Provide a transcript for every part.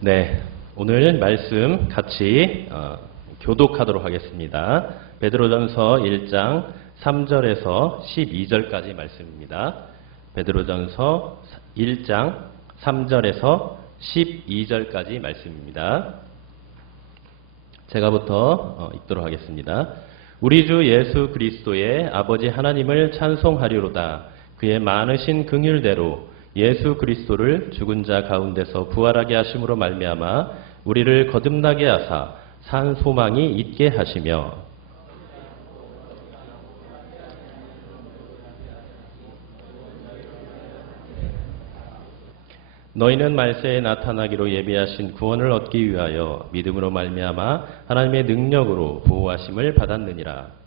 네, 오늘 말씀 같이 교독하도록 하겠습니다. 베드로전서 1장 3절에서 12절까지 말씀입니다. 베드로전서 1장 3절에서 12절까지 말씀입니다. 제가부터 읽도록 하겠습니다. 우리 주 예수 그리스도의 아버지 하나님을 찬송하리로다. 그의 많으신 긍휼대로 예수 그리스도를 죽은 자 가운데서 부활하게 하심으로 말미암아 우리를 거듭나게 하사 산 소망이 있게 하시며 너희는 말세에 나타나기로 예비하신 구원을 얻기 위하여 믿음으로 말미암아 하나님의 능력으로 보호하심을 받았느니라.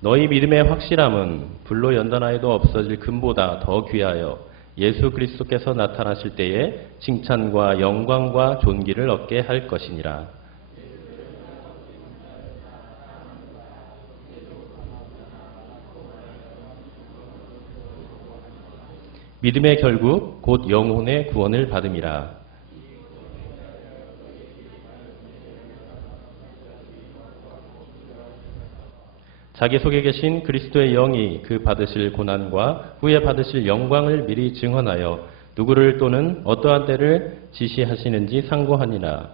너희 믿음의 확실함은 불로 연단하여도 없어질 금보다 더 귀하여 예수 그리스도께서 나타나실 때에 칭찬과 영광과 존귀를 얻게 할 것이니라. 믿음의 결국 곧 영혼의 구원을 받음이라. 자기 속에 계신 그리스도의 영이 그 받으실 고난과 후에 받으실 영광을 미리 증언하여 누구를 또는 어떠한 때를 지시하시는지 상고하니라.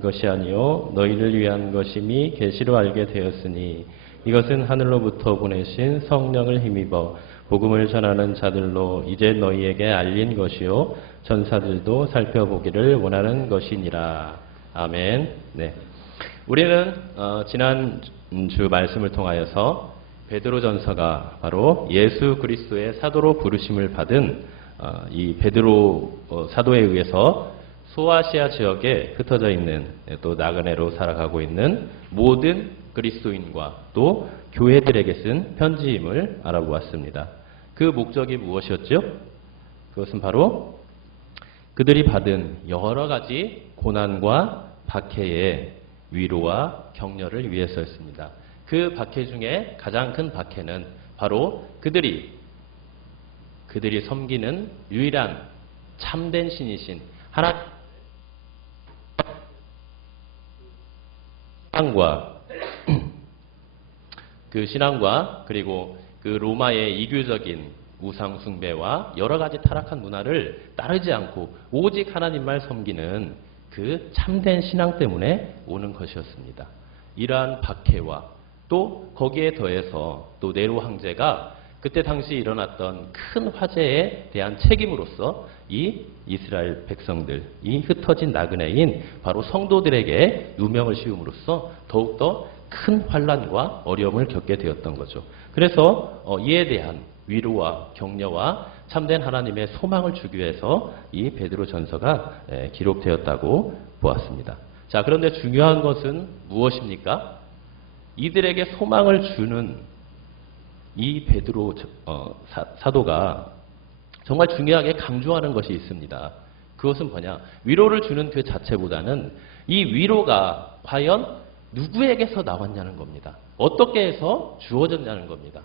이것이 아니요 너희를 위한 것임이 계시로 알게 되었으니 이것은 하늘로부터 보내신 성령을 힘입어 복음을 전하는 자들로 이제 너희에게 알린 것이요 전사들도 살펴보기를 원하는 것이니라. 아멘. 네. 우리는 지난 주 말씀을 통하여서 베드로전서가 바로 예수 그리스도의 사도로 부르심을 받은 이 베드로 사도에 의해서 소아시아 지역에 흩어져 있는 또 나그네로 살아가고 있는 모든 그리스도인과 또 교회들에게 쓴 편지임을 알아보았습니다. 그 목적이 무엇이었죠? 그것은 바로 그들이 받은 여러 가지 고난과 박해의 위로와 격려를 위해서였습니다. 그 박해 중에 가장 큰 박해는 바로 그들이 섬기는 유일한 참된 신이신 신앙과 그리고 그 로마의 이교적인 우상 숭배와 여러 가지 타락한 문화를 따르지 않고 오직 하나님만 섬기는 그 참된 신앙 때문에 오는 것이었습니다. 이러한 박해와 또 거기에 더해서 또 네로 황제가 그때 당시 일어났던 큰 화재에 대한 책임으로서 이 이스라엘 백성들, 이 흩어진 나그네인 바로 성도들에게 누명을 씌움으로써 더욱더 큰 환난과 어려움을 겪게 되었던 거죠. 그래서 이에 대한 위로와 격려와 참된 하나님의 소망을 주기 위해서 이 베드로 전서가 기록되었다고 보았습니다. 자, 그런데 중요한 것은 무엇입니까? 이들에게 소망을 주는 이 베드로 사도가 정말 중요하게 강조하는 것이 있습니다. 그것은 뭐냐? 위로를 주는 그 자체보다는 이 위로가 과연 누구에게서 나왔냐는 겁니다. 어떻게 해서 주어졌냐는 겁니다.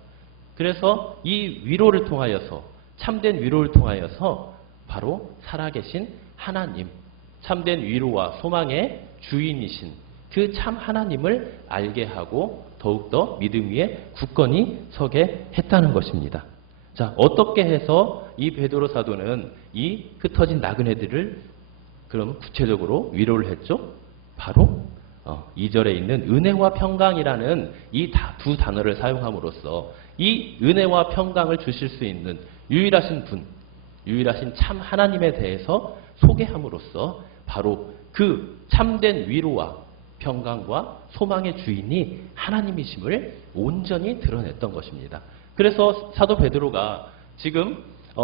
그래서 이 위로를 통하여서 참된 위로를 통하여서 바로 살아계신 하나님, 참된 위로와 소망의 주인이신 그 참 하나님을 알게 하고 더욱더 믿음 위에 굳건히 서게 했다는 것입니다. 자, 어떻게 해서 이 베드로 사도는 이 흩어진 나그네들을 그럼 구체적으로 위로를 했죠? 바로 2절에 있는 은혜와 평강이라는 이 두 단어를 사용함으로써 이 은혜와 평강을 주실 수 있는 유일하신 분, 유일하신 참 하나님에 대해서 소개함으로써 바로 그 참된 위로와 평강과 소망의 주인이 하나님이심을 온전히 드러냈던 것입니다. 그래서 사도 베드로가 지금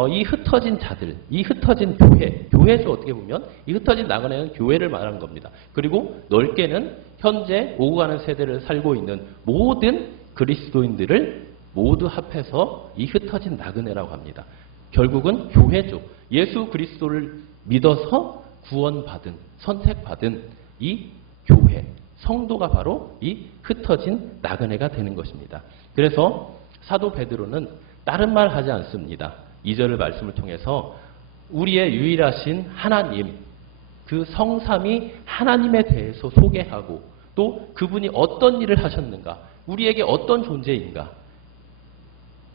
이 흩어진 자들, 이 흩어진 교회에서 어떻게 보면 이 흩어진 나그네는 교회를 말하는 겁니다. 그리고 넓게는 현재 오고 가는 세대를 살고 있는 모든 그리스도인들을 모두 합해서 이 흩어진 나그네라고 합니다. 결국은 교회죠. 예수 그리스도를 믿어서 구원받은, 선택받은 이 교회, 성도가 바로 이 흩어진 나그네가 되는 것입니다. 그래서 사도 베드로는 다른 말 하지 않습니다. 2절의 말씀을 통해서 우리의 유일하신 하나님, 그 성삼위 하나님에 대해서 소개하고 또 그분이 어떤 일을 하셨는가, 우리에게 어떤 존재인가,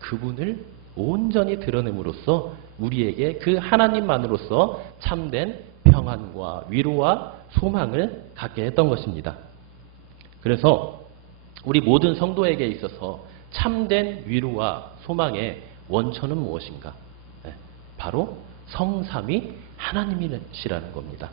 그분을 온전히 드러냄으로써 우리에게 그 하나님만으로서 참된 평안과 위로와 소망을 갖게 했던 것입니다. 그래서 우리 모든 성도에게 있어서 참된 위로와 소망의 원천은 무엇인가? 바로 성삼위 하나님이시라는 겁니다.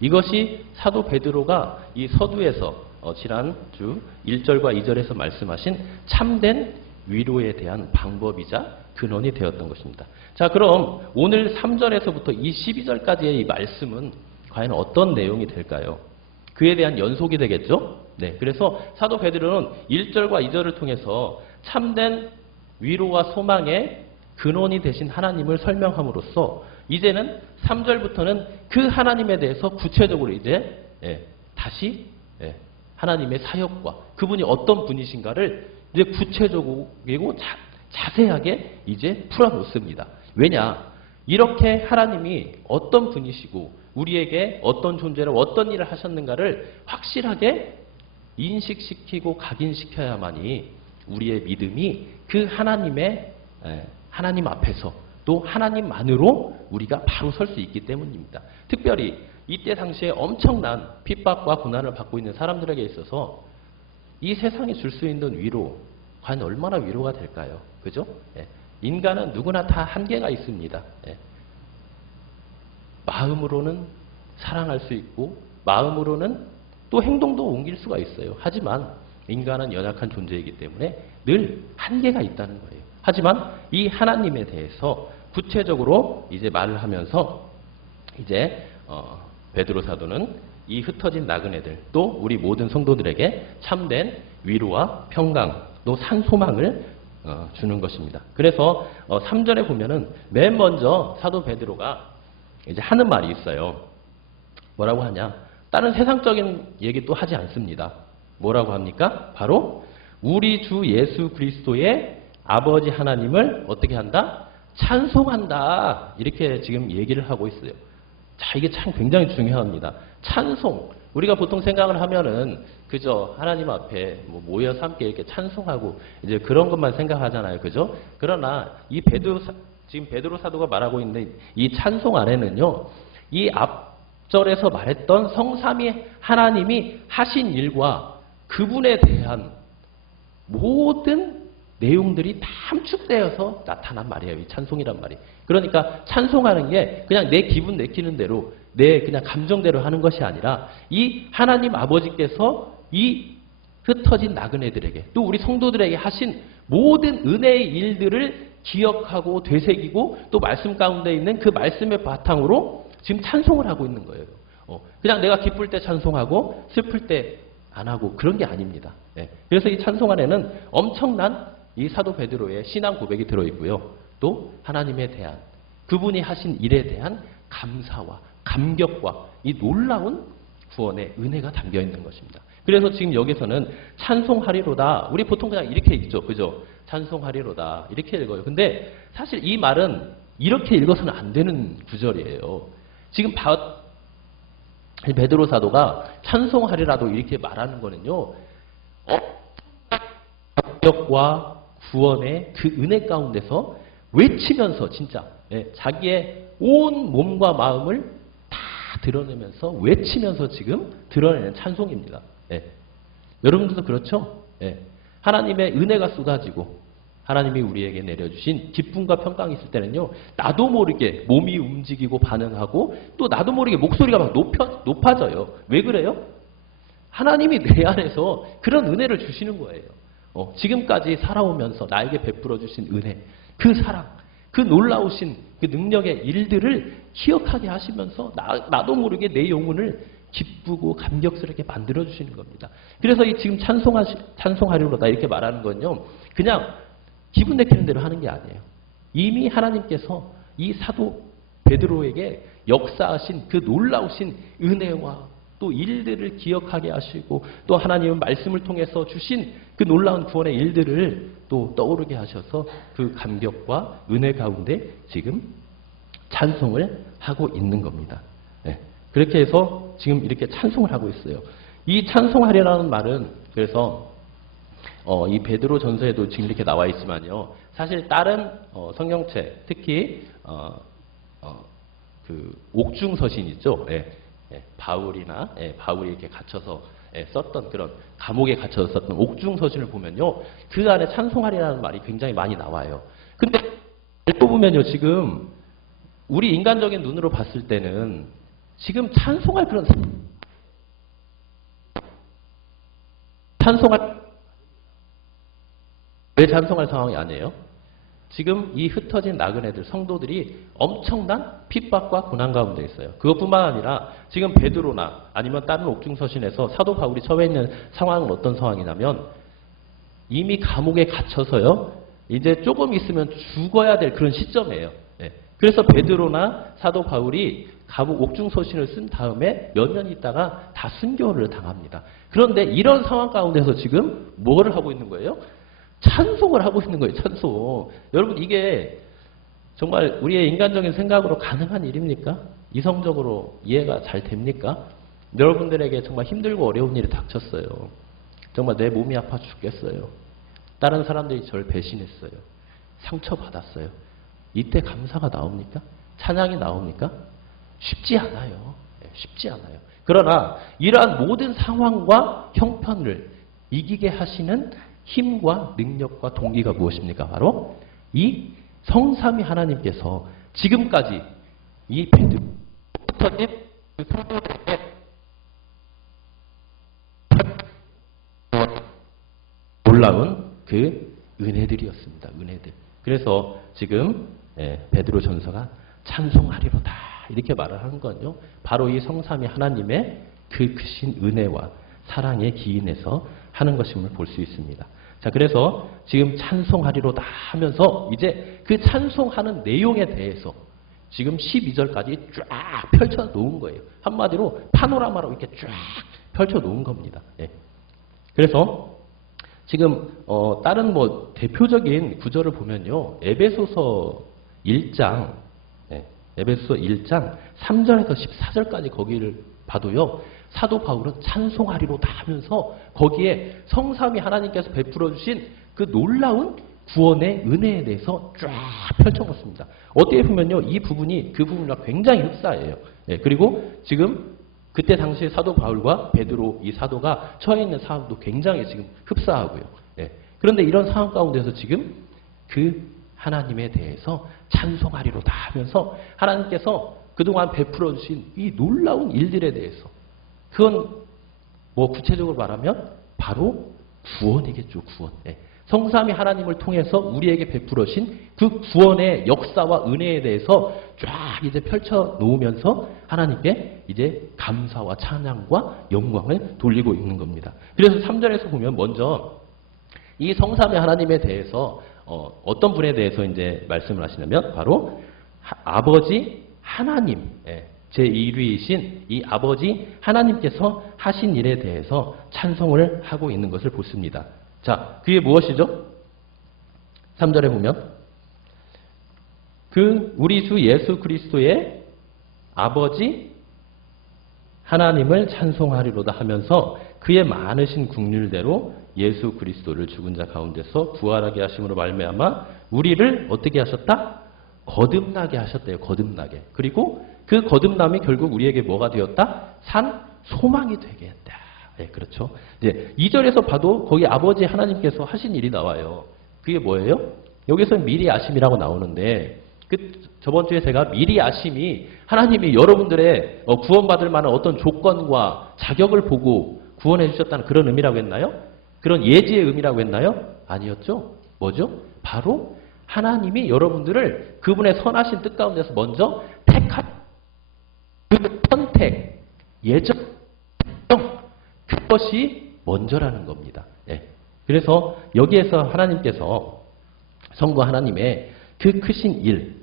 이것이 사도 베드로가 이 서두에서 지난주 1절과 2절에서 말씀하신 참된 위로에 대한 방법이자 근원이 되었던 것입니다. 자, 그럼 오늘 3절에서부터 이 12절까지의 이 말씀은 과연 어떤 내용이 될까요? 그에 대한 연속이 되겠죠? 네, 그래서 사도 베드로는 1절과 2절을 통해서 참된 위로와 소망의 근원이 되신 하나님을 설명함으로써 이제는 3절부터는 그 하나님에 대해서 구체적으로 이제 다시 하나님의 사역과 그분이 어떤 분이신가를 이제 구체적이고 자세하게 이제 풀어놓습니다. 왜냐? 이렇게 하나님이 어떤 분이시고 우리에게 어떤 존재로 어떤 일을 하셨는가를 확실하게 인식시키고 각인시켜야만이 우리의 믿음이 그 하나님 앞에서 또 하나님만으로 우리가 바로 설 수 있기 때문입니다. 특별히 이때 당시에 엄청난 핍박과 고난을 받고 있는 사람들에게 있어서 이 세상이 줄 수 있는 위로, 과연 얼마나 위로가 될까요? 그죠? 인간은 누구나 다 한계가 있습니다. 마음으로는 사랑할 수 있고 마음으로는 또 행동도 옮길 수가 있어요. 하지만 인간은 연약한 존재이기 때문에 늘 한계가 있다는 거예요. 하지만 이 하나님에 대해서 구체적으로 이제 말을 하면서 이제 베드로 사도는 이 흩어진 나그네들 또 우리 모든 성도들에게 참된 위로와 평강 또 산소망을 주는 것입니다. 그래서 3절에 보면은 맨 먼저 사도 베드로가 이제 하는 말이 있어요. 뭐라고 하냐? 다른 세상적인 얘기 또 하지 않습니다. 뭐라고 합니까? 바로 우리 주 예수 그리스도의 아버지 하나님을 어떻게 한다? 찬송한다. 이렇게 지금 얘기를 하고 있어요. 자, 이게 참 굉장히 중요합니다. 찬송. 우리가 보통 생각을 하면은 그저 하나님 앞에 모여서 함께 이렇게 찬송하고 이제 그런 것만 생각하잖아요. 그죠? 그러나 이 지금 베드로 사도가 말하고 있는 이 찬송 안에는요. 이 앞절에서 말했던 성삼위 하나님이 하신 일과 그분에 대한 모든 내용들이 다 함축되어서 나타난 말이에요. 이 찬송이란 말이. 그러니까 찬송하는 게 그냥 내 기분 내키는 대로 내 그냥 감정대로 하는 것이 아니라 이 하나님 아버지께서 이 흩어진 나그네들에게 또 우리 성도들에게 하신 모든 은혜의 일들을 기억하고 되새기고 또 말씀 가운데 있는 그 말씀의 바탕으로 지금 찬송을 하고 있는 거예요. 그냥 내가 기쁠 때 찬송하고 슬플 때 안 하고 그런 게 아닙니다. 그래서 이 찬송 안에는 엄청난 이 사도 베드로의 신앙 고백이 들어있고요. 또 하나님에 대한 그분이 하신 일에 대한 감사와 감격과 이 놀라운 구원의 은혜가 담겨 있는 것입니다. 그래서 지금 여기서는 찬송하리로다. 우리 보통 그냥 이렇게 읽죠. 그죠? 찬송하리로다. 이렇게 읽어요. 근데 사실 이 말은 이렇게 읽어서는 안 되는 구절이에요. 지금 베드로 사도가 찬송하리라도 이렇게 말하는 거는요. 감격과 구원의 그 은혜 가운데서 외치면서 진짜 자기의 온 몸과 마음을 다 드러내면서 외치면서 지금 드러내는 찬송입니다. 여러분들도 그렇죠? 하나님의 은혜가 쏟아지고 하나님이 우리에게 내려주신 기쁨과 평강이 있을 때는요. 나도 모르게 몸이 움직이고 반응하고 또 나도 모르게 목소리가 막 높아져요. 왜 그래요? 하나님이 내 안에서 그런 은혜를 주시는 거예요. 지금까지 살아오면서 나에게 베풀어 주신 은혜, 그 사랑, 그 놀라우신 그 능력의 일들을 기억하게 하시면서 나도 모르게 내 영혼을 기쁘고 감격스럽게 만들어 주시는 겁니다. 그래서 이 지금 찬송하리로다 이렇게 말하는 건요. 그냥 기분 내키는 대로 하는 게 아니에요. 이미 하나님께서 이 사도 베드로에게 역사하신 그 놀라우신 은혜와 또 일들을 기억하게 하시고 또 하나님은 말씀을 통해서 주신 그 놀라운 구원의 일들을 또 떠오르게 하셔서 그 감격과 은혜 가운데 지금 찬송을 하고 있는 겁니다. 네. 그렇게 해서 지금 이렇게 찬송을 하고 있어요. 이 찬송하리라는 말은 그래서 이 베드로 전서에도 지금 이렇게 나와 있지만요. 사실 다른 성경책, 특히 그 옥중서신 있죠. 바울이나 바울이 이렇게 갇혀서 썼던 그런 감옥에 갇혀서 썼던 옥중서신을 보면요. 그 안에 찬송하리라는 말이 굉장히 많이 나와요. 근데 읽고 보면요. 지금 우리 인간적인 눈으로 봤을 때는 지금 찬송할 그런 왜 찬송할 상황이 아니에요? 지금 이 흩어진 나그네들, 성도들이 엄청난 핍박과 고난 가운데 있어요. 그것뿐만 아니라 지금 베드로나 아니면 다른 옥중서신에서 사도 바울이 처해 있는 상황은 어떤 상황이냐면 이미 감옥에 갇혀서요. 이제 조금 있으면 죽어야 될 그런 시점이에요. 그래서 베드로나 사도 바울이 감옥 옥중서신을 쓴 다음에 몇 년 있다가 다 순교를 당합니다. 그런데 이런 상황 가운데서 지금 뭐를 하고 있는 거예요? 찬송을 하고 있는 거예요. 찬송. 여러분 이게 정말 우리의 인간적인 생각으로 가능한 일입니까? 이성적으로 이해가 잘 됩니까? 여러분들에게 정말 힘들고 어려운 일이 닥쳤어요. 정말 내 몸이 아파 죽겠어요. 다른 사람들이 저를 배신했어요. 상처받았어요. 이때 감사가 나옵니까? 찬양이 나옵니까? 쉽지 않아요. 쉽지 않아요. 그러나 이러한 모든 상황과 형편을 이기게 하시는 힘과 능력과 동기가 무엇입니까? 바로 이 성삼위 하나님께서 지금까지 이 베드로 성도들에게 놀라운 그 은혜들이었습니다. 은혜들. 그래서 지금 베드로 전서가 찬송하리로다 이렇게 말을 하는 건요. 바로 이 성삼위 하나님의 그 크신 은혜와 사랑에 기인해서 하는 것임을 볼 수 있습니다. 자, 그래서 지금 찬송하리로다 하면서 이제 그 찬송하는 내용에 대해서 지금 12절까지 쫙 펼쳐 놓은 거예요. 한마디로 파노라마로 이렇게 쫙 펼쳐 놓은 겁니다. 그래서 지금 다른 뭐 대표적인 구절을 보면요. 에베소서 1장 3절에서 14절까지 거기를 봐도요. 사도 바울은 찬송하리로다 하면서 거기에 성삼위 하나님께서 베풀어 주신 그 놀라운 구원의 은혜에 대해서 쫙 펼쳐놓습니다. 어떻게 보면요. 이 부분이 그 부분과 굉장히 흡사해요. 그리고 지금 그때 당시에 사도 바울과 베드로 이 사도가 처해 있는 상황도 굉장히 지금 흡사하고요. 그런데 이런 상황 가운데서 지금 그 하나님에 대해서 찬송하리로다 하면서 하나님께서 그동안 베풀어 주신 이 놀라운 일들에 대해서 그건 뭐 구체적으로 말하면 바로 구원이겠죠. 구원. 성삼위 하나님을 통해서 우리에게 베풀어진 그 구원의 역사와 은혜에 대해서 쫙 이제 펼쳐 놓으면서 하나님께 이제 감사와 찬양과 영광을 돌리고 있는 겁니다. 그래서 3절에서 보면 먼저 이 성삼위 하나님에 대해서 어떤 분에 대해서 이제 말씀을 하시냐면 바로 아버지 하나님, 제1위이신 이 아버지 하나님께서 하신 일에 대해서 찬송을 하고 있는 것을 보습니다. 자, 그게 무엇이죠? 3절에 보면 그 우리 주 예수 그리스도의 아버지 하나님을 찬송하리로다 하면서 그의 많으신 긍휼대로 예수 그리스도를 죽은 자 가운데서 부활하게 하심으로 말미암아 우리를 어떻게 하셨다? 거듭나게 하셨대요. 거듭나게. 그리고 그 거듭남이 결국 우리에게 뭐가 되었다? 산 소망이 되게 했다. 그렇죠. 이제 2절에서 봐도 거기 아버지 하나님께서 하신 일이 나와요. 그게 뭐예요? 여기서 미리 아심이라고 나오는데 저번 주에 제가 미리 아심이 하나님이 여러분들의 구원받을 만한 어떤 조건과 자격을 보고 구원해 주셨다는 그런 의미라고 했나요? 그런 예지의 의미라고 했나요? 아니었죠. 뭐죠? 바로 하나님이 여러분들을 그분의 선하신 뜻 가운데서 먼저 택한 그 선택, 예정, 그것이 먼저라는 겁니다. 그래서 여기에서 하나님께서 성부 하나님의 그 크신 일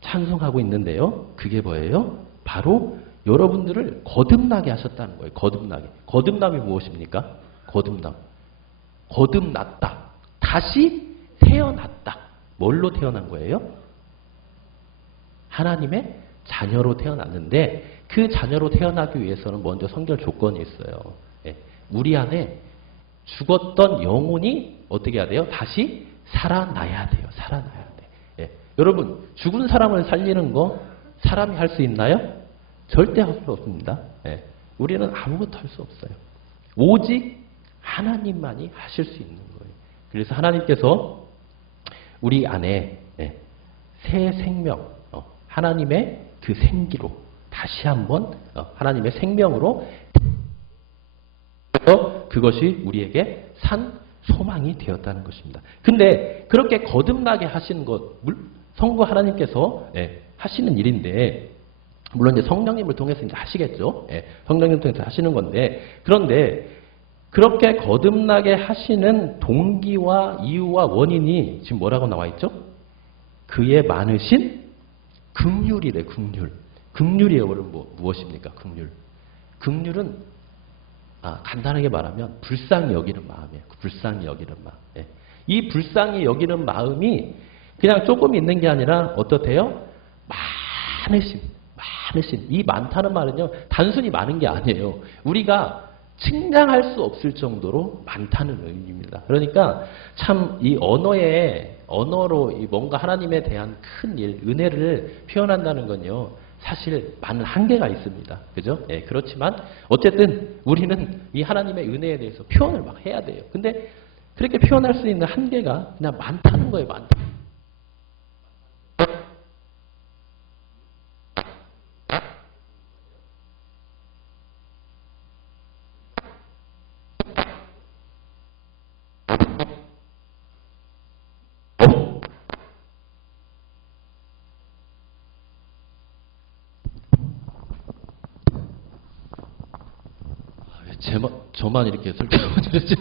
찬송하고 있는데요. 그게 뭐예요? 바로 여러분들을 거듭나게 하셨다는 거예요. 거듭나게. 거듭남이 무엇입니까? 거듭남. 거듭났다. 다시 태어났다. 뭘로 태어난 거예요? 하나님의 자녀로 태어났는데 그 자녀로 태어나기 위해서는 먼저 선결 조건이 있어요. 예. 우리 안에 죽었던 영혼이 어떻게 해야 돼요? 다시 살아나야 돼요. 살아나야 돼. 예. 여러분, 죽은 사람을 살리는 거 사람이 할 수 있나요? 절대 할 수 없습니다. 예. 우리는 아무것도 할 수 없어요. 오직 하나님만이 하실 수 있는 거예요. 그래서 하나님께서 우리 안에 새 생명, 하나님의 그 생기로 다시 한번 하나님의 생명으로 그것이 우리에게 산 소망이 되었다는 것입니다. 근데 그렇게 거듭나게 하시는 것, 성부 하나님께서 하시는 일인데 물론 이제 성령님을 통해서 이제 하시겠죠. 성령님을 통해서 하시는 건데 그런데 그렇게 거듭나게 하시는 동기와 이유와 원인이 지금 뭐라고 나와 있죠? 그의 많으신 긍휼이래, 긍휼. 긍휼이 여러분 무엇입니까? 긍휼. 긍휼은 간단하게 말하면 불쌍히 여기는 마음이에요. 불쌍히 여기는 마음. 이 불쌍히 여기는 마음이 그냥 조금 있는 게 아니라 어떻대요? 많으신. 이 많다는 말은요. 단순히 많은 게 아니에요. 우리가 측량할 수 없을 정도로 많다는 의미입니다. 그러니까 참 이 언어로 뭔가 하나님에 대한 큰 일, 은혜를 표현한다는 건요. 사실 많은 한계가 있습니다. 그죠? 그렇지만 어쨌든 우리는 이 하나님의 은혜에 대해서 표현을 막 해야 돼요. 근데 그렇게 표현할 수 있는 한계가 그냥 많다는 거예요. 많다. 저만 이렇게 설명을 드렸죠?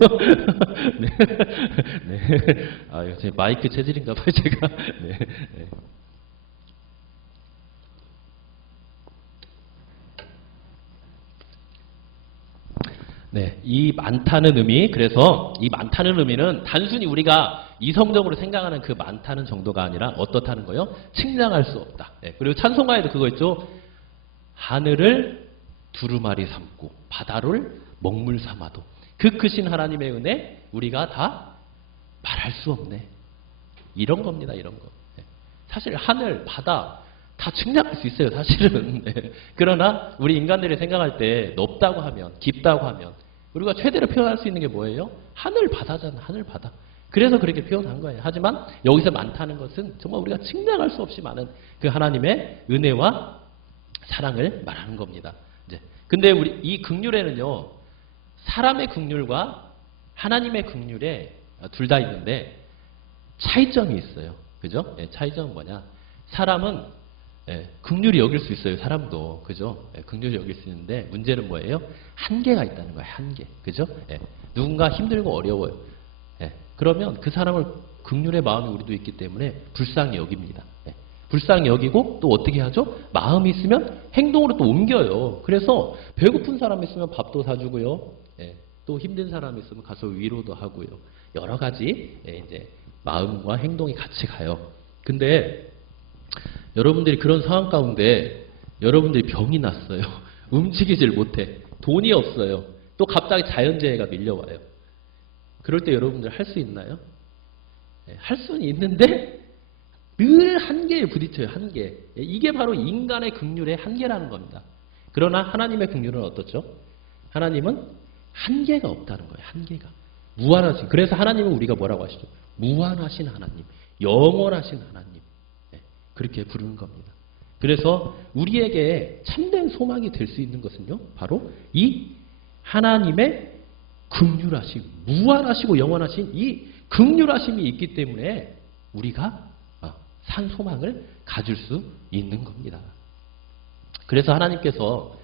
네. 네. 제 마이크 체질인가 봐요, 제가. 네. 네. 이 많다는 의미, 그래서 이 많다는 의미는 단순히 우리가 이성적으로 생각하는 그 많다는 정도가 아니라 어떻다는 거요? 측량할 수 없다. 네. 그리고 찬송가에도 그거 있죠? 하늘을 두루마리 삼고 바다를 먹물 삼아도 그 크신 하나님의 은혜 우리가 다 말할 수 없네. 이런 겁니다. 이런 거. 사실 하늘, 바다 다 측량할 수 있어요. 사실은. 그러나 우리 인간들이 생각할 때 높다고 하면, 깊다고 하면 우리가 최대로 표현할 수 있는 게 뭐예요? 하늘, 바다잖아. 하늘, 바다. 그래서 그렇게 표현한 거예요. 하지만 여기서 많다는 것은 정말 우리가 측량할 수 없이 많은 그 하나님의 은혜와 사랑을 말하는 겁니다. 근데 우리 이 긍휼에는요. 사람의 긍휼과 하나님의 긍휼에 둘 다 있는데 차이점이 있어요. 그죠? 차이점은 뭐냐? 사람은 긍휼히 여길 수 있어요. 사람도. 그죠? 긍휼히 여길 수 있는데 문제는 뭐예요? 한계가 있다는 거예요. 한계. 그죠? 누군가 힘들고 어려워요. 그러면 그 사람을 긍휼의 마음이 우리도 있기 때문에 불쌍히 여깁니다. 불쌍히 여기고 또 어떻게 하죠? 마음이 있으면 행동으로 또 옮겨요. 그래서 배고픈 사람 있으면 밥도 사주고요. 또 힘든 사람 있으면 가서 위로도 하고요. 여러 가지 이제 마음과 행동이 같이 가요. 근데 여러분들이 그런 상황 가운데 여러분들이 병이 났어요. 움직이질 못해. 돈이 없어요. 또 갑자기 자연재해가 밀려와요. 그럴 때 여러분들 할 수 있나요? 할 수는 있는데 늘 한계에 부딪혀요. 한계. 이게 바로 인간의 긍휼의 한계라는 겁니다. 그러나 하나님의 긍휼은 어떻죠? 하나님은 한계가 없다는 거예요. 한계가. 무한하신. 그래서 하나님은 우리가 뭐라고 하시죠? 무한하신 하나님. 영원하신 하나님. 그렇게 부르는 겁니다. 그래서 우리에게 참된 소망이 될 수 있는 것은요. 바로 이 하나님의 긍휼하심. 무한하시고 영원하신 이 긍휼하심이 있기 때문에 우리가 산 소망을 가질 수 있는 겁니다. 그래서 하나님께서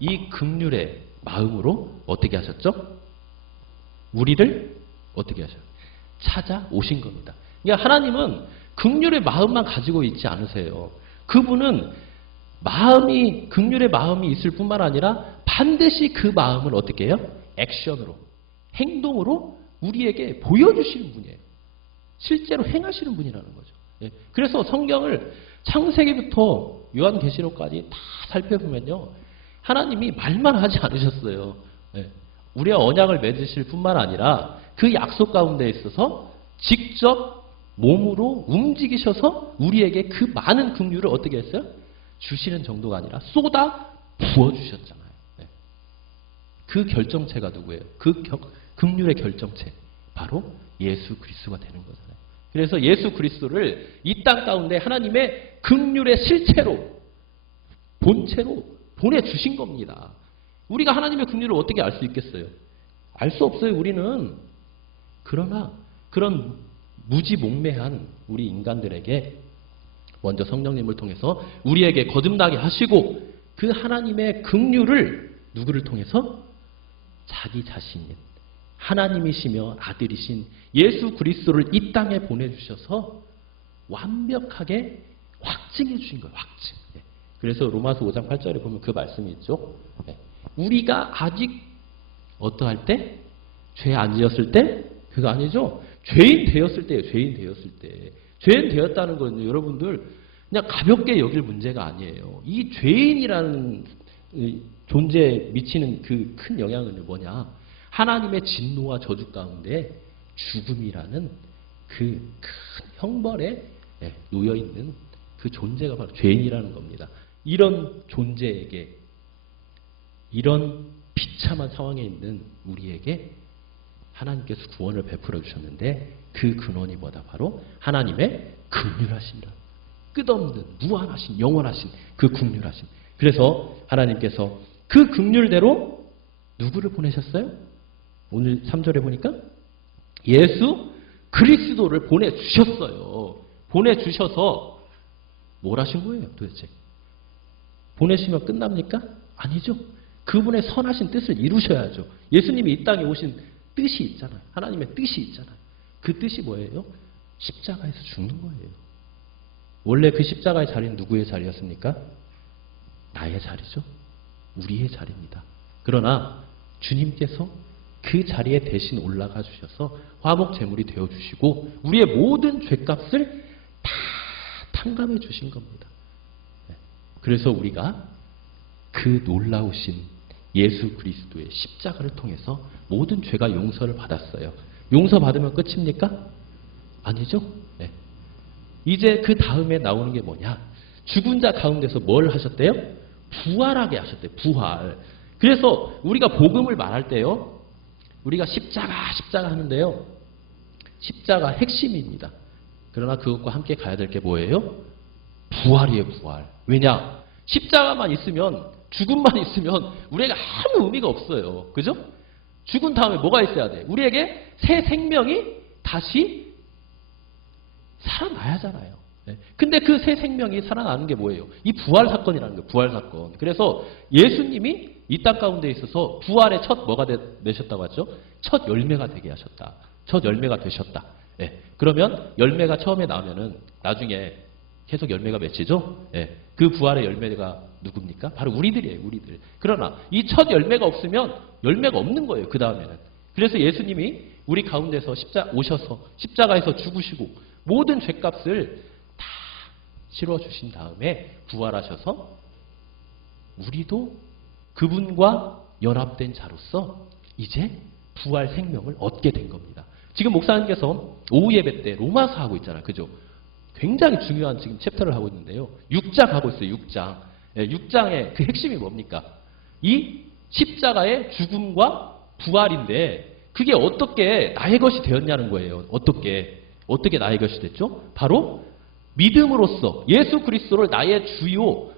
이 긍휼의 마음으로 어떻게 하셨죠? 우리를 어떻게 하셨죠? 찾아오신 겁니다. 그러니까 하나님은 긍휼의 마음만 가지고 있지 않으세요. 그분은 마음이, 긍휼의 마음이 있을 뿐만 아니라 반드시 그 마음을 어떻게 해요? 액션으로, 행동으로 우리에게 보여주시는 분이에요. 실제로 행하시는 분이라는 거죠. 예. 그래서 성경을 창세기부터 요한계시록까지 다 살펴보면요. 하나님이 말만 하지 않으셨어요. 예. 우리와 언약을 맺으실 뿐만 아니라 그 약속 가운데 있어서 직접 몸으로 움직이셔서 우리에게 그 많은 긍휼을 어떻게 했어요? 주시는 정도가 아니라 쏟아 부어주셨잖아요. 예. 그 결정체가 누구예요? 그 긍휼의 결정체. 바로 예수 그리스도가 되는 거잖아요. 그래서 예수 그리스도를 이 땅 가운데 하나님의 긍휼의 실체로, 본체로 보내주신 겁니다. 우리가 하나님의 긍휼을 어떻게 알 수 있겠어요? 알 수 없어요, 우리는. 그러나 그런 무지몽매한 우리 인간들에게 먼저 성령님을 통해서 우리에게 거듭나게 하시고 그 하나님의 긍휼을 누구를 통해서? 자기 자신인 하나님이시며 아들이신 예수 그리스도를 이 땅에 보내주셔서 완벽하게 확증해 주신 거예요. 확증. 그래서 로마서 5장 8절에 보면 그 말씀이 있죠. 우리가 아직 어떠할 때? 죄 안 지었을 때? 그거 아니죠. 죄인 되었을 때예요. 죄인 되었을 때. 죄인 되었다는 건 여러분들 그냥 가볍게 여길 문제가 아니에요. 이 죄인이라는 존재에 미치는 그 큰 영향은 뭐냐? 하나님의 진노와 저주 가운데 죽음이라는 그 큰 형벌에 놓여 있는 그 존재가 바로 죄인이라는 겁니다. 이런 존재에게, 이런 비참한 상황에 있는 우리에게 하나님께서 구원을 베풀어 주셨는데 그 근원이 뭐다? 바로 하나님의 긍휼하심이라. 끝없는 무한하신 영원하신 그 긍휼하심. 그래서 하나님께서 그 긍휼대로 누구를 보내셨어요? 오늘 3절에 보니까 예수 그리스도를 보내주셨어요. 보내주셔서 뭘 하신 거예요 도대체? 보내시면 끝납니까? 아니죠. 그분의 선하신 뜻을 이루셔야죠. 예수님이 이 땅에 오신 뜻이 있잖아요. 하나님의 뜻이 있잖아요. 그 뜻이 뭐예요? 십자가에서 죽는 거예요. 원래 그 십자가의 자리는 누구의 자리였습니까? 나의 자리죠. 우리의 자리입니다. 그러나 주님께서 그 자리에 대신 올라가 주셔서 화목 제물이 되어 주시고 우리의 모든 죄값을 다 탕감해 주신 겁니다. 그래서 우리가 그 놀라우신 예수 그리스도의 십자가를 통해서 모든 죄가 용서를 받았어요. 용서받으면 끝입니까? 아니죠. 네. 이제 그 다음에 나오는 게 뭐냐? 죽은 자 가운데서 뭘 하셨대요? 부활하게 하셨대요. 부활. 그래서 우리가 복음을 말할 때요. 우리가 십자가 하는데요. 십자가 핵심입니다. 그러나 그것과 함께 가야 될 게 뭐예요? 부활이에요. 부활. 왜냐? 십자가만 있으면, 죽음만 있으면 우리에게 아무 의미가 없어요. 그죠? 죽은 다음에 뭐가 있어야 돼? 우리에게 새 생명이 다시 살아나야 하잖아요. 근데 그 새 생명이 살아나는 게 뭐예요? 이 부활 사건이라는 거예요. 부활 사건. 그래서 예수님이 이 땅 가운데 있어서 부활의 첫 뭐가 되셨다고 하죠? 첫 열매가 되게 하셨다. 첫 열매가 되셨다. 그러면 열매가 처음에 나오면은 나중에 계속 열매가 맺히죠? 그 부활의 열매가 누굽니까? 바로 우리들이에요. 우리들. 그러나 이 첫 열매가 없으면 열매가 없는 거예요. 그 다음에는. 그래서 예수님이 우리 가운데서 오셔서 십자가에서 죽으시고 모든 죄값을 다 치러주신 다음에 부활하셔서 우리도 그분과 연합된 자로서 이제 부활 생명을 얻게 된 겁니다. 지금 목사님께서 오후 예배 때 로마서 하고 있잖아요. 그죠? 굉장히 중요한 지금 챕터를 하고 있는데요. 6장 하고 있어요. 6장. 6장의 그 핵심이 뭡니까? 이 십자가의 죽음과 부활인데 그게 어떻게 나의 것이 되었냐는 거예요. 어떻게 나의 것이 됐죠? 바로 믿음으로써 예수 그리스도를 나의 주요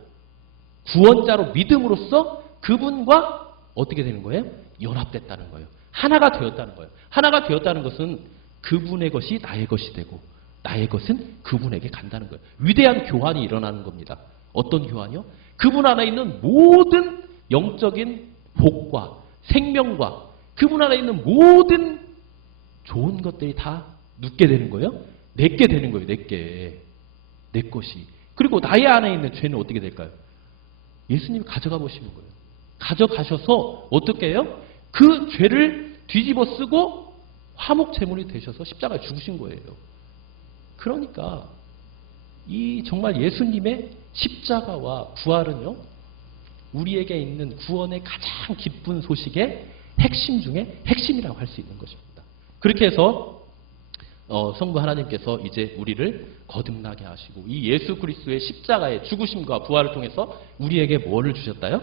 구원자로 믿음으로써 그분과 어떻게 되는 거예요? 연합됐다는 거예요. 하나가 되었다는 거예요. 하나가 되었다는 것은 그분의 것이 나의 것이 되고 나의 것은 그분에게 간다는 거예요. 위대한 교환이 일어나는 겁니다. 어떤 교환이요? 그분 안에 있는 모든 영적인 복과 생명과 그분 안에 있는 모든 좋은 것들이 다 눕게 되는 거예요? 내게 되는 거예요. 내게. 내 것이. 그리고 나의 안에 있는 죄는 어떻게 될까요? 예수님이 가져가 보시는 거예요. 가져가셔서 어떻게 해요? 그 죄를 뒤집어 쓰고 화목 제물이 되셔서 십자가에 죽으신 거예요. 그러니까 이 정말 예수님의 십자가와 부활은요, 우리에게 있는 구원의 가장 기쁜 소식의 핵심 중에 핵심이라고 할 수 있는 것입니다. 그렇게 해서 성부 하나님께서 이제 우리를 거듭나게 하시고 이 예수 그리스도의 십자가의 죽으심과 부활을 통해서 우리에게 뭐를 주셨다요?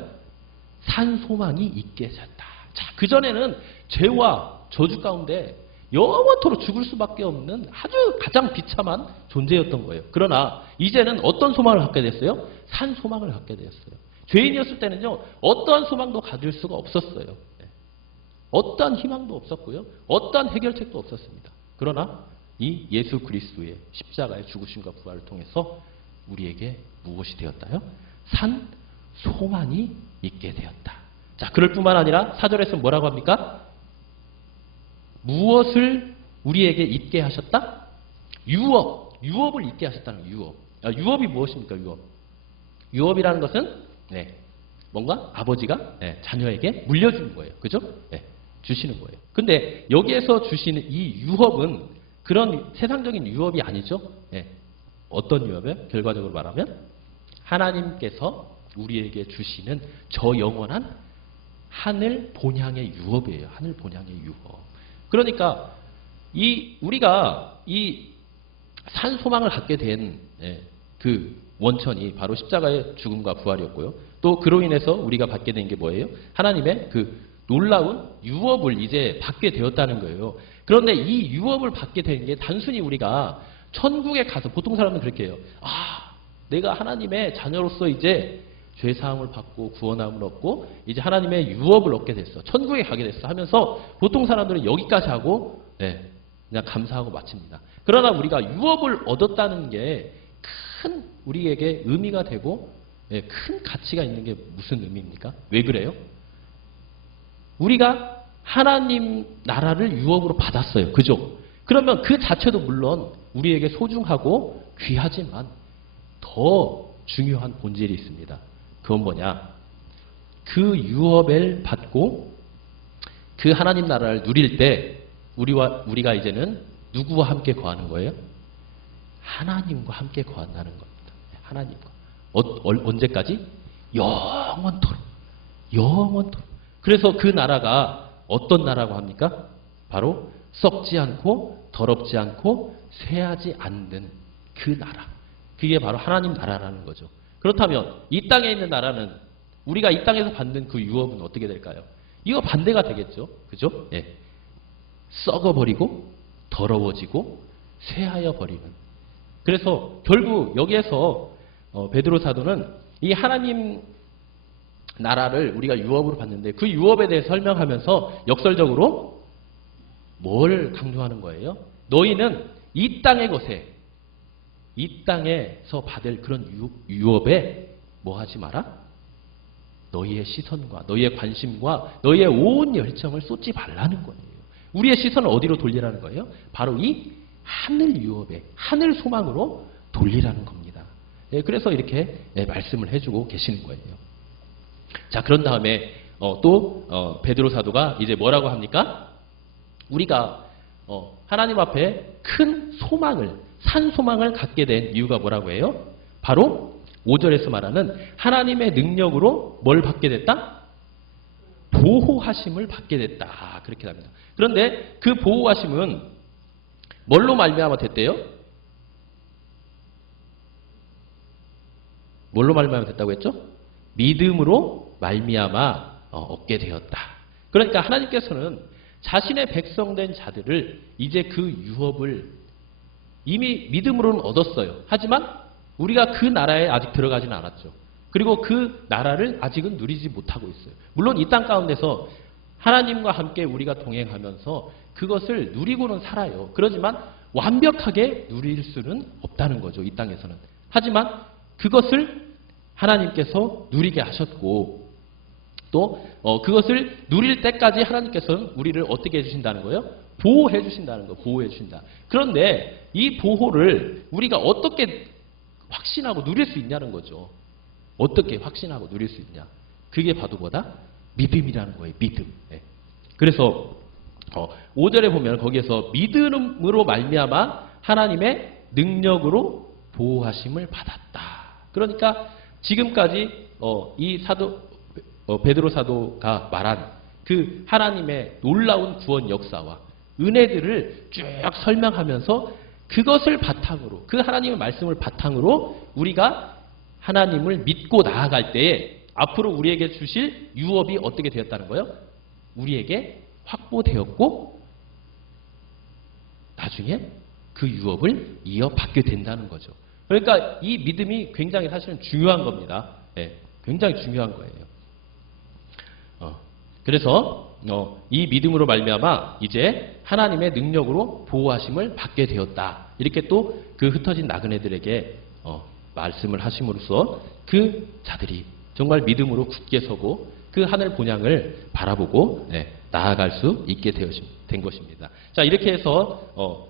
산 소망이 있게 하셨다. 자, 그전에는 죄와 저주 가운데 영원토록 죽을 수밖에 없는 아주 가장 비참한 존재였던 거예요. 그러나 이제는 어떤 소망을 갖게 됐어요? 산 소망을 갖게 되었어요. 죄인이었을 때는요, 어떠한 소망도 가질 수가 없었어요. 어떠한 희망도 없었고요. 어떠한 해결책도 없었습니다. 그러나 이 예수 그리스도의 십자가의 죽으심과 부활을 통해서 우리에게 무엇이 되었다요? 산 소망이 있게 되었다. 자, 그럴 뿐만 아니라 4절에서 뭐라고 합니까? 무엇을 우리에게 있게 하셨다? 유업을 있게 하셨다는 유업. 유업이 무엇입니까? 유업이라는 것은 뭔가 아버지가 자녀에게 물려주는 거예요. 그죠? 주시는 거예요. 근데 여기에서 주시는 이 유업은 그런 세상적인 유업이 아니죠. 어떤 유업이에요? 결과적으로 말하면 하나님께서 우리에게 주시는 저 영원한 하늘 본향의 유업이에요. 하늘 본향의 유업. 그러니까 우리가 이 산 소망을 갖게 된 그 원천이 바로 십자가의 죽음과 부활이었고요. 또 그로 인해서 우리가 받게 된 게 뭐예요? 하나님의 그 놀라운 유업을 이제 받게 되었다는 거예요. 그런데 이 유업을 받게 된 게 단순히 우리가 천국에 가서, 보통 사람은 그렇게 해요. 내가 하나님의 자녀로서 이제 죄사함을 받고 구원함을 얻고 이제 하나님의 유업을 얻게 됐어. 천국에 가게 됐어 하면서 보통 사람들은 여기까지 하고 그냥 감사하고 마칩니다. 그러나 우리가 유업을 얻었다는 게 큰 우리에게 의미가 되고 큰 가치가 있는 게 무슨 의미입니까? 왜 그래요? 우리가 하나님 나라를 유업으로 받았어요. 그죠? 그러면 그 자체도 물론 우리에게 소중하고 귀하지만 더 중요한 본질이 있습니다. 그건 뭐냐? 그 유업을 받고 그 하나님 나라를 누릴 때 우리가 이제는 누구와 함께 거하는 거예요? 하나님과 함께 거한다는 겁니다. 하나님과. 언제까지? 영원토록. 영원토록. 그래서 그 나라가 어떤 나라고 합니까? 바로 썩지 않고 더럽지 않고 쇠하지 않는 그 나라. 그게 바로 하나님 나라라는 거죠. 그렇다면 이 땅에 있는 나라는 우리가 이 땅에서 받는 그 유업은 어떻게 될까요? 이거 반대가 되겠죠. 그죠? 썩어버리고 더러워지고 쇠하여 버리는. 그래서 결국 여기에서 베드로 사도는 이 하나님 나라를 우리가 유업으로 받는데 그 유업에 대해 설명하면서 역설적으로 뭘 강조하는 거예요? 너희는 이 땅의 것에, 이 땅에서 받을 그런 유업에 뭐 하지 마라? 너희의 시선과 너희의 관심과 너희의 온 열정을 쏟지 말라는 거예요. 우리의 시선을 어디로 돌리라는 거예요? 바로 이 하늘 유업에, 하늘 소망으로 돌리라는 겁니다. 그래서 이렇게 말씀을 해주고 계시는 거예요. 자, 그런 다음에 또 베드로 사도가 이제 뭐라고 합니까? 우리가 하나님 앞에 큰 소망을, 산 소망을 갖게 된 이유가 뭐라고 해요? 바로 5절에서 말하는 하나님의 능력으로 뭘 받게 됐다? 보호하심을 받게 됐다. 그렇게 합니다. 그런데 그 보호하심은 뭘로 말미암아 됐대요? 뭘로 말미암아 됐다고 했죠? 믿음으로 말미암아 얻게 되었다. 그러니까 하나님께서는 자신의 백성된 자들을 이제 그 유업을 이미 믿음으로는 얻었어요. 하지만 우리가 그 나라에 아직 들어가지는 않았죠. 그리고 그 나라를 아직은 누리지 못하고 있어요. 물론 이 땅 가운데서 하나님과 함께 우리가 동행하면서 그것을 누리고는 살아요. 그렇지만 완벽하게 누릴 수는 없다는 거죠. 이 땅에서는. 하지만 그것을 하나님께서 누리게 하셨고 또 그것을 누릴 때까지 하나님께서는 우리를 어떻게 해주신다는 거예요? 보호해 주신다는 거. 보호해 주신다. 그런데 이 보호를 우리가 어떻게 확신하고 누릴 수 있냐는 거죠. 어떻게 확신하고 누릴 수 있냐? 그게 바로 뭐다? 믿음이라는 거예요. 믿음. 예. 그래서 5절에 보면 거기에서 믿음으로 말미암아 하나님의 능력으로 보호하심을 받았다. 그러니까 지금까지 이 사도 베드로 사도가 말한 그 하나님의 놀라운 구원 역사와 은혜들을 쭉 설명하면서 그것을 바탕으로, 그 하나님의 말씀을 바탕으로 우리가 하나님을 믿고 나아갈 때에 앞으로 우리에게 주실 유업이 어떻게 되었다는 거예요? 우리에게 확보되었고 나중에 그 유업을 이어받게 된다는 거죠. 그러니까 이 믿음이 굉장히 사실은 중요한 겁니다. 네, 굉장히 중요한 거예요. 그래서 이 믿음으로 말미암아 이제 하나님의 능력으로 보호하심을 받게 되었다. 이렇게 또 그 흩어진 나그네들에게 말씀을 하심으로써 그 자들이 정말 믿음으로 굳게 서고 그 하늘 본향을 바라보고 나아갈 수 있게 된 것입니다. 자, 이렇게 해서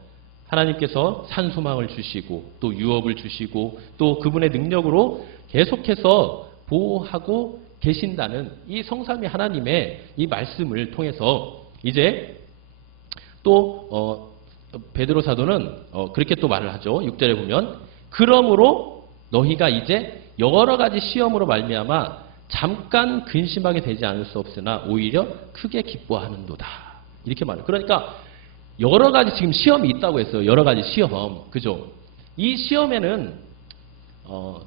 하나님께서 산소망을 주시고 또 유업을 주시고 또 그분의 능력으로 계속해서 보호하고 계신다는 이 성삼위 하나님의 이 말씀을 통해서 이제 또 베드로 사도는 그렇게 또 말을 하죠. 6절에 보면 그러므로 너희가 이제 여러 가지 시험으로 말미암아 잠깐 근심하게 되지 않을 수 없으나 오히려 크게 기뻐하는도다. 이렇게 말해요. 그러니까 여러 가지 지금 시험이 있다고 했어요. 여러 가지 시험. 그죠? 이 시험에는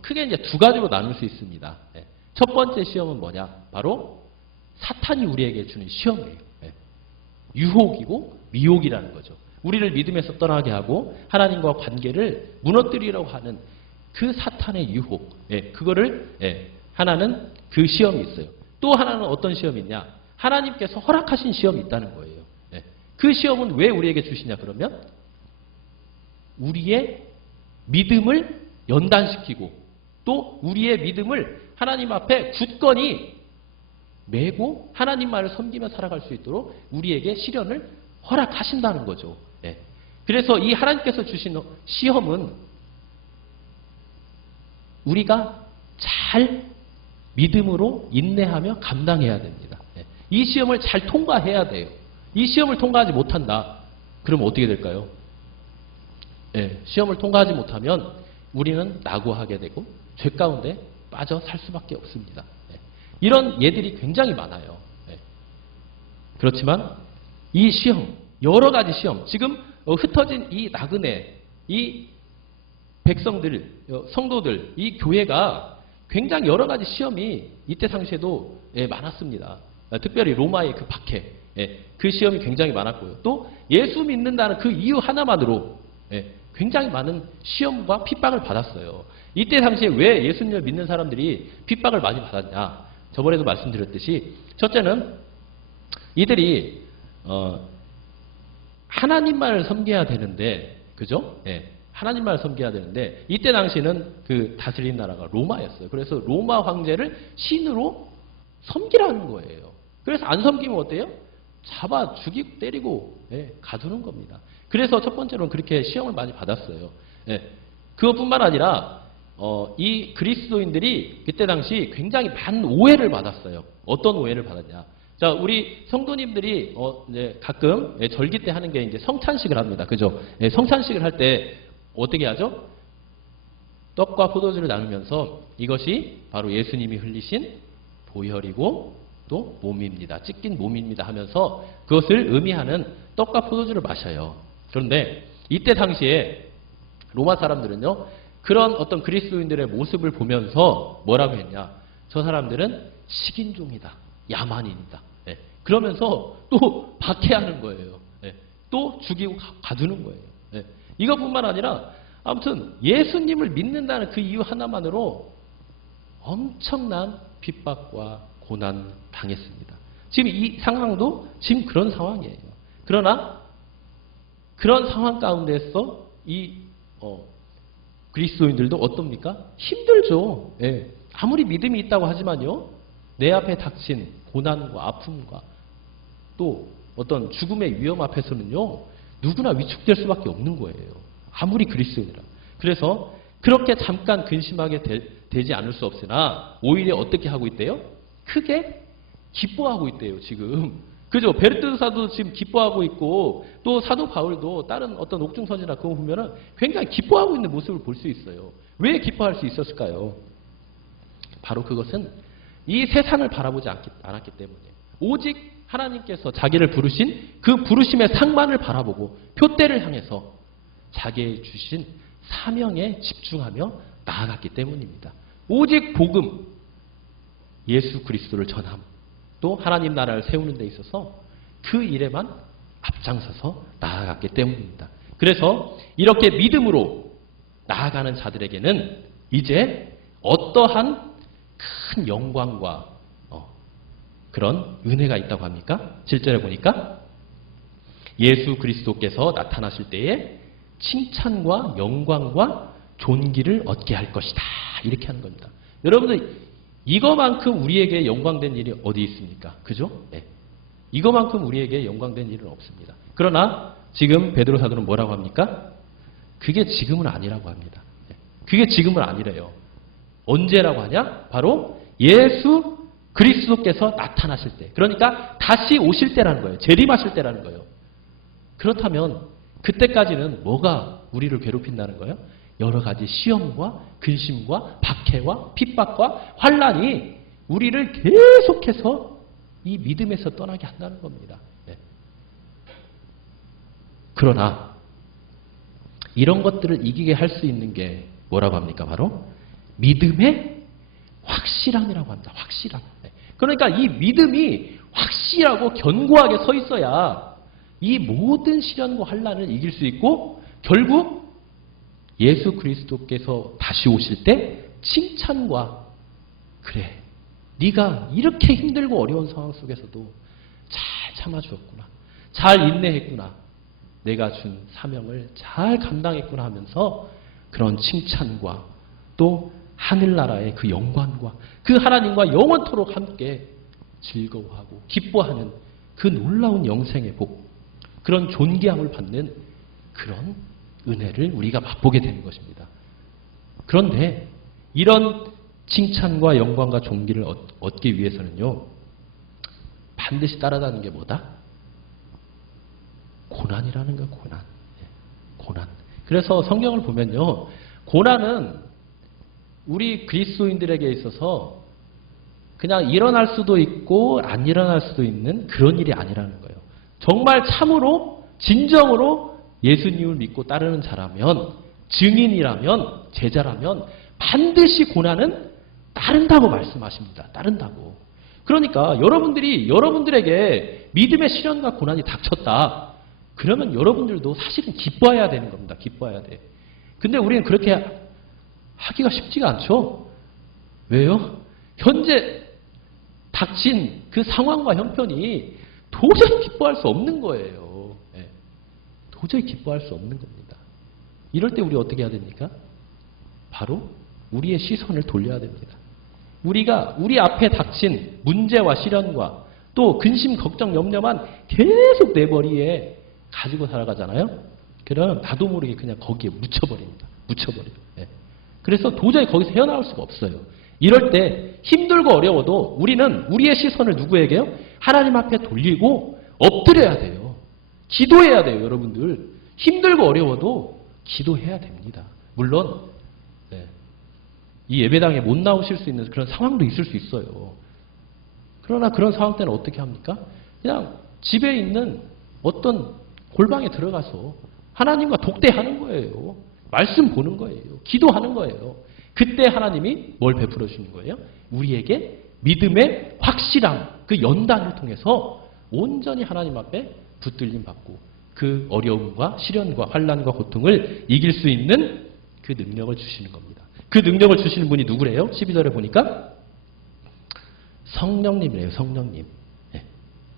크게 이제 두 가지로 나눌 수 있습니다. 첫 번째 시험은 뭐냐? 바로 사탄이 우리에게 주는 시험이에요. 유혹이고 미혹이라는 거죠. 우리를 믿음에서 떠나게 하고 하나님과 관계를 무너뜨리려고 하는 그 사탄의 유혹. 그거를 하나는 그 시험이 있어요. 또 하나는 어떤 시험이 있냐? 하나님께서 허락하신 시험이 있다는 거예요. 그 시험은 왜 우리에게 주시냐 그러면 우리의 믿음을 연단시키고 또 우리의 믿음을 하나님 앞에 굳건히 메고 하나님 말을 섬기며 살아갈 수 있도록 우리에게 시련을 허락하신다는 거죠. 그래서 이 하나님께서 주신 시험은 우리가 잘 믿음으로 인내하며 감당해야 됩니다. 이 시험을 잘 통과해야 돼요. 이 시험을 통과하지 못한다. 그러면 어떻게 될까요? 시험을 통과하지 못하면 우리는 낙오하게 되고 죄 가운데 빠져 살 수밖에 없습니다. 이런 예들이 굉장히 많아요. 그렇지만 이 시험, 여러 가지 시험, 지금 흩어진 이 나그네, 이 백성들, 성도들, 이 교회가 굉장히 여러 가지 시험이 이때 당시에도 많았습니다. 특별히 로마의 그 박해, 그 시험이 굉장히 많았고요. 또 예수 믿는다는 그 이유 하나만으로 굉장히 많은 시험과 핍박을 받았어요. 이때 당시에 왜 예수님을 믿는 사람들이 핍박을 많이 받았냐? 저번에도 말씀드렸듯이 첫째는 이들이 하나님만을 섬겨야 되는데, 그죠? 하나님만을 섬겨야 되는데 이때 당시에는 그 다스린 나라가 로마였어요. 그래서 로마 황제를 신으로 섬기라는 거예요. 그래서 안 섬기면 어때요? 잡아 죽이고 때리고 가두는 겁니다. 그래서 첫 번째로는 그렇게 시험을 많이 받았어요. 그것뿐만 아니라 이 그리스도인들이 그때 당시 굉장히 많은 오해를 받았어요. 어떤 오해를 받았냐? 자, 우리 성도님들이 이제 가끔 절기 때 하는 게 이제 성찬식을 합니다. 그죠? 성찬식을 할 때 어떻게 하죠? 떡과 포도주를 나누면서 이것이 바로 예수님이 흘리신 보혈이고 또 몸입니다. 찢긴 몸입니다 하면서 그것을 의미하는 떡과 포도주를 마셔요. 그런데 이때 당시에 로마 사람들은요, 그런 어떤 그리스도인들의 모습을 보면서 뭐라고 했냐? 저 사람들은 식인종이다. 야만인이다. 그러면서 또 박해하는 거예요. 또 죽이고 가두는 거예요. 이것뿐만 아니라 아무튼 예수님을 믿는다는 그 이유 하나만으로 엄청난 핍박과 고난 당했습니다. 지금 이 상황도 지금 그런 상황이에요. 그러나 그런 상황 가운데서 이 그리스도인들도 어떻습니까? 힘들죠. 아무리 믿음이 있다고 하지만요, 내 앞에 닥친 고난과 아픔과 또 어떤 죽음의 위험 앞에서는요, 누구나 위축될 수밖에 없는 거예요. 아무리 그리스도인이라. 그래서 그렇게 잠깐 근심하게 되지 않을 수 없으나 오히려 어떻게 하고 있대요? 크게 기뻐하고 있대요, 지금. 그죠? 베르트 사도 지금 기뻐하고 있고 또 사도 바울도 다른 어떤 옥중선지나 그거 보면은 굉장히 기뻐하고 있는 모습을 볼 수 있어요. 왜 기뻐할 수 있었을까요? 바로 그것은 이 세상을 바라보지 않았기 때문이에요. 오직 하나님께서 자기를 부르신 그 부르심의 상만을 바라보고 표대를 향해서 자기의 주신 사명에 집중하며 나아갔기 때문입니다. 오직 복음, 예수 그리스도를 전함, 또 하나님 나라를 세우는 데 있어서 그 일에만 앞장서서 나아갔기 때문입니다. 그래서 이렇게 믿음으로 나아가는 자들에게는 이제 어떠한 큰 영광과 그런 은혜가 있다고 합니까? 7절에 보니까 예수 그리스도께서 나타나실 때에 칭찬과 영광과 존귀를 얻게 할 것이다. 이렇게 하는 겁니다. 여러분들 이거만큼 우리에게 영광된 일이 어디 있습니까? 그죠? 네. 이거만큼 우리에게 영광된 일은 없습니다. 그러나 지금 베드로 사도는 뭐라고 합니까? 그게 지금은 아니라고 합니다. 네. 그게 지금은 아니래요. 언제라고 하냐? 바로 예수 그리스도께서 나타나실 때. 그러니까 다시 오실 때라는 거예요. 재림하실 때라는 거예요. 그렇다면 그때까지는 뭐가 우리를 괴롭힌다는 거예요? 여러 가지 시험과 근심과 박해와 핍박과 환난이 우리를 계속해서 이 믿음에서 떠나게 한다는 겁니다. 네. 그러나 이런 것들을 이기게 할 수 있는 게 뭐라고 합니까? 바로 믿음의 확실함이라고 합니다. 확실함. 네. 그러니까 이 믿음이 확실하고 견고하게 서 있어야 이 모든 시련과 환난을 이길 수 있고 결국 예수 그리스도께서 다시 오실 때 칭찬과 그래 네가 이렇게 힘들고 어려운 상황 속에서도 잘 참아주었구나. 잘 인내했구나. 내가 준 사명을 잘 감당했구나 하면서 그런 칭찬과 또 하늘나라의 그 영광과 그 하나님과 영원토록 함께 즐거워하고 기뻐하는 그 놀라운 영생의 복, 그런 존귀함을 받는 그런 은혜를 우리가 맛보게 되는 것입니다. 그런데 이런 칭찬과 영광과 존귀를 얻기 위해서는요, 반드시 따라다니는 게 뭐다? 고난이라는 거야, 고난. 고난. 그래서 성경을 보면요, 고난은 우리 그리스도인들에게 있어서 그냥 일어날 수도 있고 안 일어날 수도 있는 그런 일이 아니라는 거예요. 정말 참으로 진정으로 예수님을 믿고 따르는 자라면, 증인이라면, 제자라면 반드시 고난은 따른다고 말씀하십니다. 따른다고. 그러니까 여러분들에게 믿음의 시련과 고난이 닥쳤다. 그러면 여러분들도 사실은 기뻐해야 되는 겁니다. 기뻐해야 돼. 근데 우리는 그렇게 하기가 쉽지가 않죠. 왜요? 현재 닥친 그 상황과 형편이 도저히 기뻐할 수 없는 거예요. 네. 도저히 기뻐할 수 없는 겁니다. 이럴 때 우리 어떻게 해야 됩니까? 바로 우리의 시선을 돌려야 됩니다. 우리가 우리 앞에 닥친 문제와 시련과 또 근심, 걱정, 염려만 계속 내 머리에 가지고 살아가잖아요. 그러면 나도 모르게 그냥 거기에 묻혀버립니다. 묻혀버려요. 네. 그래서 도저히 거기서 헤어나올 수가 없어요. 이럴 때 힘들고 어려워도 우리는 우리의 시선을 누구에게요? 하나님 앞에 돌리고 엎드려야 돼요. 기도해야 돼요, 여러분들. 힘들고 어려워도 기도해야 됩니다. 물론 이 예배당에 못 나오실 수 있는 그런 상황도 있을 수 있어요. 그러나 그런 상황 때는 어떻게 합니까? 그냥 집에 있는 어떤 골방에 들어가서 하나님과 독대하는 거예요. 말씀 보는 거예요. 기도하는 거예요. 그때 하나님이 뭘 베풀어 주는 거예요? 우리에게 믿음의 확실함, 그 연단을 통해서 온전히 하나님 앞에 붙들림 받고 그 어려움과 시련과 환난과 고통을 이길 수 있는 그 능력을 주시는 겁니다. 그 능력을 주시는 분이 누구래요? 12절에 보니까 성령님이래요. 성령님. 네,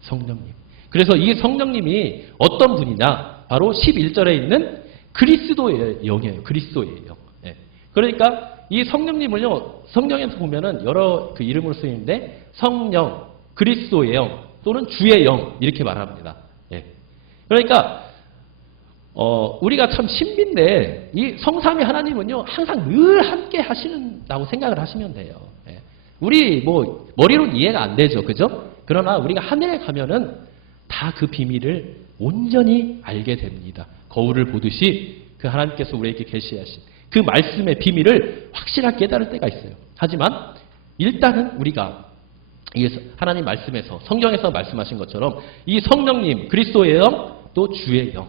성령님. 그래서 이 성령님이 어떤 분이냐? 바로 11절에 있는 그리스도의 영이에요. 그리스도의 영. 네. 그러니까 이 성령님을요, 성령에서 보면은 여러 그 이름으로 쓰이는데 성령, 그리스도의 영 또는 주의 영 이렇게 말합니다. 네. 그러니까 우리가 참 신비인데 이 성삼위 하나님은요 항상 늘 함께 하시는다고 생각을 하시면 돼요. 예. 우리 뭐 머리로는 이해가 안 되죠, 그죠? 그러나 우리가 하늘에 가면은 다 그 비밀을 온전히 알게 됩니다. 거울을 보듯이 그 하나님께서 우리에게 계시하신 그 말씀의 비밀을 확실하게 깨달을 때가 있어요. 하지만 일단은 우리가 이 하나님 말씀에서 성경에서 말씀하신 것처럼 이 성령님, 그리스도의 영, 또 주의 영,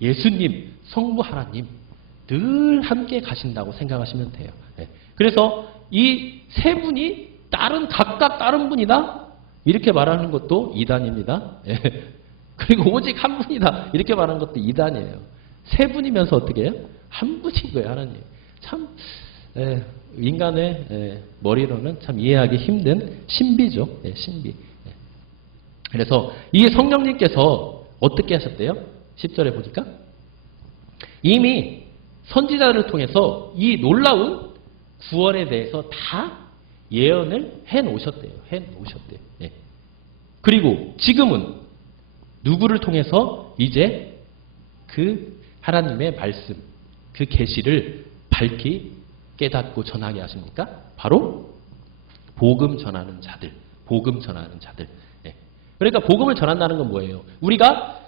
예수님, 성부 하나님 늘 함께 가신다고 생각하시면 돼요. 네. 그래서 이 세 분이 각각 다른 분이다 이렇게 말하는 것도 이단입니다. 네. 그리고 오직 한 분이다 이렇게 말하는 것도 이단이에요. 세 분이면서 어떻게 해요? 한 분인 거예요, 하나님. 참 인간의 머리로는 참 이해하기 힘든 신비죠. 신비. 그래서 이 성령님께서 어떻게 하셨대요? 10절에 보니까 이미 선지자를 통해서 이 놀라운 구원에 대해서 다 예언을 해놓으셨대요. 그리고 지금은 누구를 통해서 이제 그 하나님의 말씀, 그 계시를 밝히 깨닫고 전하게 하십니까? 바로 복음 전하는 자들. 그러니까 복음을 전한다는 건 뭐예요? 우리가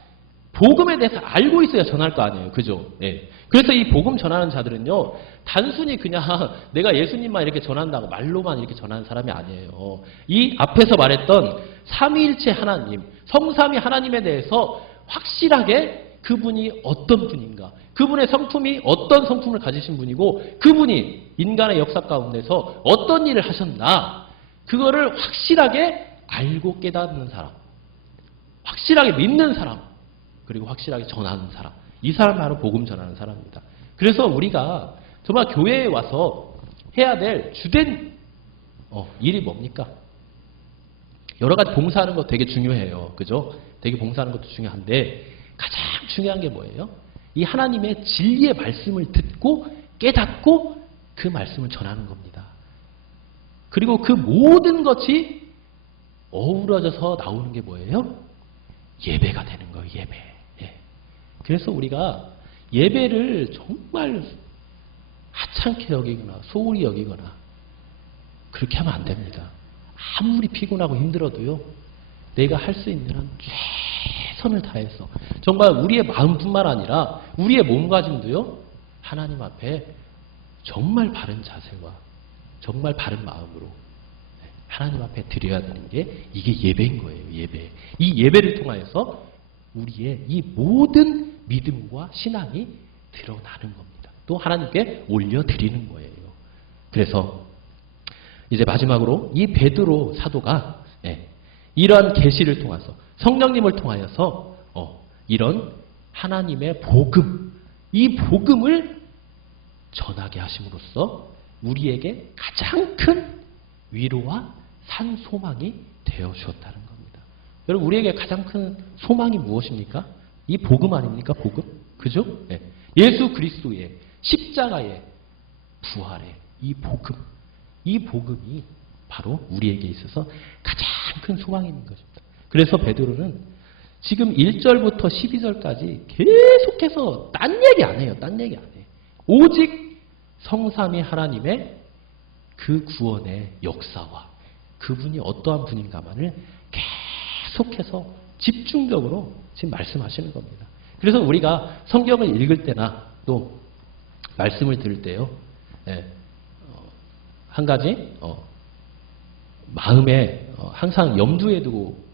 복음에 대해서 알고 있어야 전할 거 아니에요. 그죠? 네. 그래서 이 복음 전하는 자들은요, 단순히 그냥 내가 예수님만 이렇게 전한다고 말로만 이렇게 전하는 사람이 아니에요. 이 앞에서 말했던 삼위일체 하나님, 성삼위 하나님에 대해서 확실하게 그분이 어떤 분인가, 그분의 성품이 어떤 성품을 가지신 분이고, 그분이 인간의 역사 가운데서 어떤 일을 하셨나, 그거를 확실하게 알고 깨닫는 사람, 확실하게 믿는 사람, 그리고 확실하게 전하는 사람. 이 사람 바로 복음 전하는 사람입니다. 그래서 우리가 정말 교회에 와서 해야 될 주된 일이 뭡니까? 여러 가지 봉사하는 거 되게 중요해요. 그죠? 되게 봉사하는 것도 중요한데 가장 중요한 게 뭐예요? 이 하나님의 진리의 말씀을 듣고 깨닫고 그 말씀을 전하는 겁니다. 그리고 그 모든 것이 어우러져서 나오는 게 뭐예요? 예배가 되는 거예요. 예배. 그래서 우리가 예배를 정말 하찮게 여기거나 소홀히 여기거나 그렇게 하면 안 됩니다. 아무리 피곤하고 힘들어도요, 내가 할 수 있는 한 최선을 다해서 정말 우리의 마음뿐만 아니라 우리의 몸가짐도요, 하나님 앞에 정말 바른 자세와 정말 바른 마음으로 하나님 앞에 드려야 되는 게 이게 예배인 거예요. 예배. 이 예배를 통하여서 우리의 이 모든 믿음과 신앙이 드러나는 겁니다. 또 하나님께 올려드리는 거예요. 그래서 이제 마지막으로 이 베드로 사도가 이러한 계시를 통해서 성령님을 통하여서 이런 하나님의 복음, 이 복음을 전하게 하심으로써 우리에게 가장 큰 위로와 산 소망이 되어 주었다는 겁니다. 여러분, 우리에게 가장 큰 소망이 무엇입니까? 이 복음 아닙니까? 복음? 그죠? 네. 예수 그리스도의 십자가의 부활의 이 복음, 이 복음이 바로 우리에게 있어서 가장 큰 소망이 있는 것입니다. 그래서 베드로는 지금 1절부터 12절까지 계속해서 딴 얘기 안 해요. 딴 얘기 안 해요. 오직 성삼위 하나님의 그 구원의 역사와 그분이 어떠한 분인가만을 계속해서 집중적으로 지금 말씀하시는 겁니다. 그래서 우리가 성경을 읽을 때나 또 말씀을 들을 때요, 한 가지 마음에 항상 염두에 두고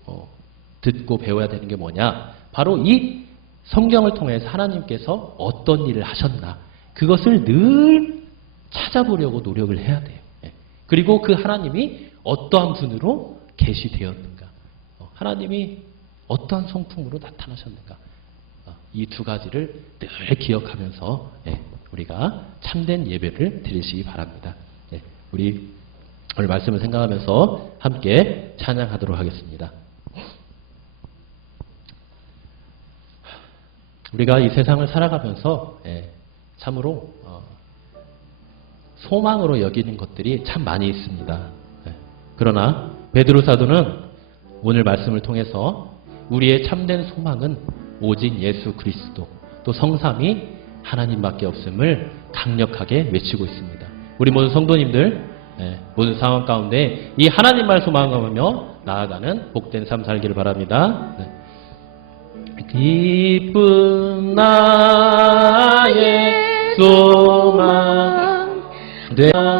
듣고 배워야 되는 게 뭐냐? 바로 이 성경을 통해서 하나님께서 어떤 일을 하셨나, 그것을 늘 찾아보려고 노력을 해야 돼요. 그리고 그 하나님이 어떠한 분으로 계시되었는가, 하나님이 어떠한 성품으로 나타나셨는가, 이 두 가지를 늘 기억하면서 우리가 참된 예배를 드리시기 바랍니다. 우리 오늘 말씀을 생각하면서 함께 찬양하도록 하겠습니다. 우리가 이 세상을 살아가면서 참으로 소망으로 여기는 것들이 참 많이 있습니다. 그러나 베드로 사도는 오늘 말씀을 통해서 우리의 참된 소망은 오직 예수 그리스도, 또 성삼이 하나님밖에 없음을 강력하게 외치고 있습니다. 우리 모든 성도님들 모든 상황 가운데 이 하나님 말씀 마음하며 나아가는 복된 삶 살기를 바랍니다. 기쁜 나의 소망 되어